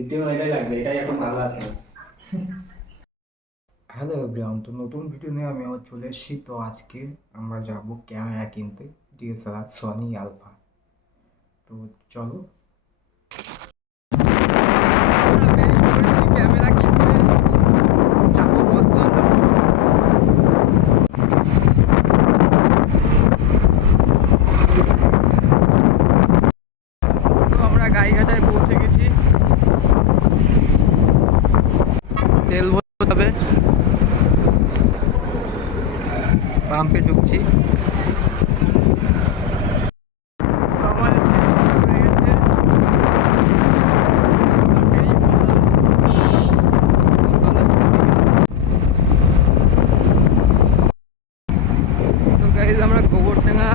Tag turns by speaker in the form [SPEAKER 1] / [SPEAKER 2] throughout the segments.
[SPEAKER 1] এটাই লাগবে এটাই এখন ভালো আছে।
[SPEAKER 2] হ্যালো এভরিওয়ান তো নতুন ভিডিও নিয়ে আমি আবার চলে এসেছি। তো আজকে আমরা যাব ক্যামেরা কিনতে ডিএসএলআর সনি আলফা তো চলো ক্যামেরা কিনতে যাব তো আমরা গাইঘাটায় পৌঁছে গেছি। তেল ভরতে হবে পাম্পে ঢুকছি। তো হয়ে। তো আমরা গোবরডাঙ্গা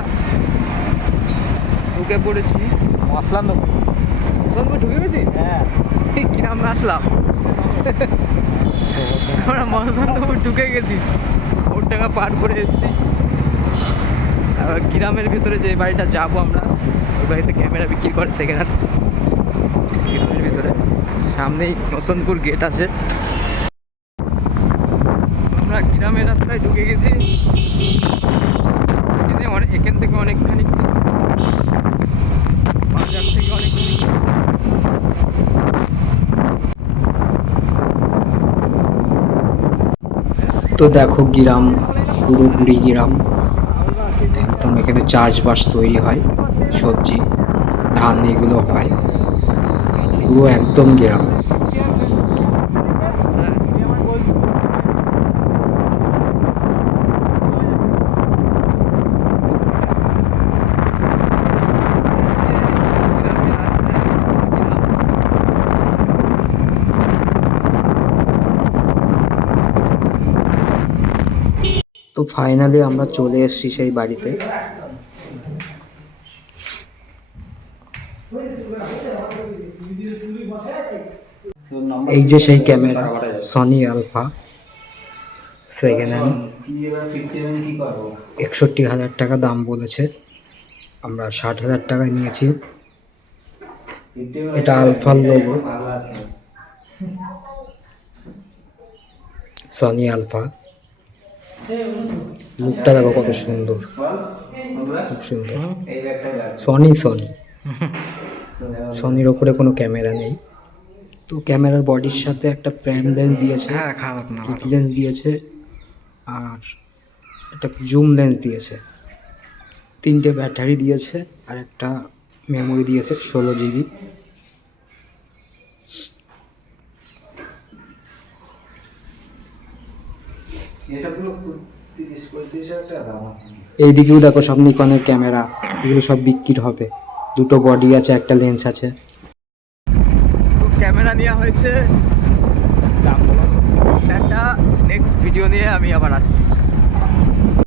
[SPEAKER 2] ঢুকে পড়েছি।
[SPEAKER 1] মশলা নেব
[SPEAKER 2] ঢুকে গেছি
[SPEAKER 1] হ্যাঁ।
[SPEAKER 2] কিরাম আসলাম? আমরা মহাসন্তপুর ঢুকে গেছি। ওর টাকা পার করে এসেছি। গ্রামের ভিতরে যে বাড়িটা যাব আমরা, ওই বাড়িতে ক্যামেরা বিক্রি করে হ্যান্ড গ্রামের ভিতরে। সামনেই নসনপুর গেট আছে। আমরা গ্রামের রাস্তায় ঢুকে গেছি। অনেক এখান থেকে অনেকখানি বাজার থেকে অনেকখানি তো দেখো গ্রাম পুরোপুরি গ্রাম। একদম এখানে চাষবাস তৈরি হয়, সবজি, ধান এগুলো হয়। পুরো একদম গ্রাম। তো ফাইনালি আমরা চলে এসেছি সেই বাড়িতে। এই যে সেই camera Sony Alpha second hand একষট্টি হাজার টাকা দাম বলেছে। আমরা ষাট হাজার টাকায় নিয়েছি। এটা আলফার
[SPEAKER 1] আছে।
[SPEAKER 2] সনি আলফা লুকটা দেখো কত সুন্দর। খুব সুন্দর। Sony Sony. সনির ওপরে কোনো ক্যামেরা নেই। তো ক্যামেরার বডির সাথে একটা প্যান লেন্স দিয়েছে।
[SPEAKER 1] হ্যাঁ খারাপ না
[SPEAKER 2] লেন্স দিয়েছে। আর একটা জুম লেন্স দিয়েছে। তিনটে ব্যাটারি দিয়েছে আর একটা মেমোরি দিয়েছে ষোলো জিবি
[SPEAKER 1] এসবগুলো তিরিশ পঁয়ত্রিশ হাজার টাকা দাম আছে
[SPEAKER 2] এইদিকেও দেখো সব নিকনের ক্যামেরা এগুলো সব বিক্রির হবে। দুটো বডি আছে একটা লেন্স আছে। ক্যামেরা নেওয়া হয়েছে।
[SPEAKER 1] দাম
[SPEAKER 2] একটা নেক্সট ভিডিও নিয়ে আমি আবার আসছি।